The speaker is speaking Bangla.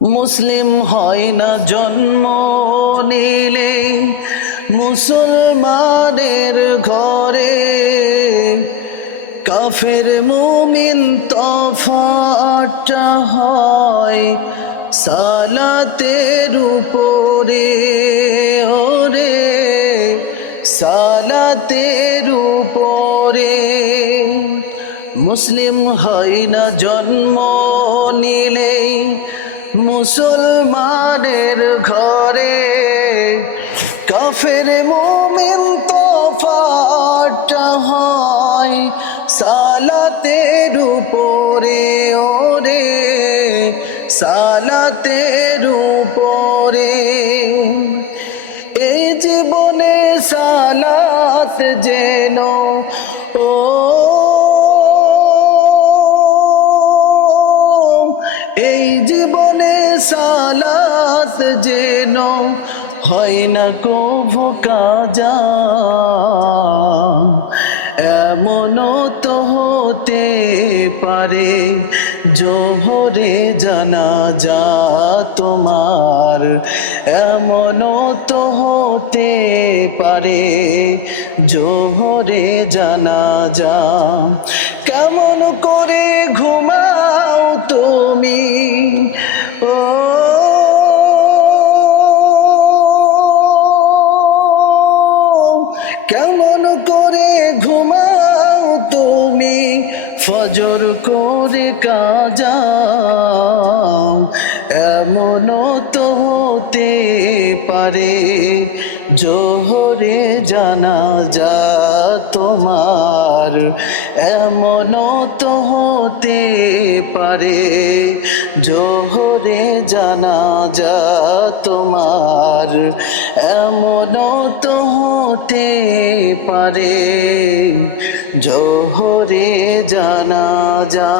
মুসলিম হয় না জন্ম নিলে মুসলমানের ঘরে, কাফের মুমিন তফাৎটা হয় সালাতের উপরে। ওরে সালাতের উপরে মুসলিম হয় না জন্ম নিলেই মুসলমানের ঘরে, কাফের মুমিন তফাৎটা হয় সালাতের উপরে। ওরে সালাতের উপরে এই জীবনে সালাত যেন ও এই জীবনে সালাত যেন হয় না কভু কাজা। এমনও তো হতে পারে জোহরে জানাজা তোমার, এমনও তো হতে পারে জোহরে জানাজা। কেমন করে ঘুমাও তুমি ও কেমন করে ঘুমাও তুমি ফজর করে কাজা। এমনও তো হতে পারে জোহরে জানাজা তোমার, এমনও তো হতে পারে জোহরে জানাজা তোমার, এমনও তো হতে পারে জোহরে জানাজা।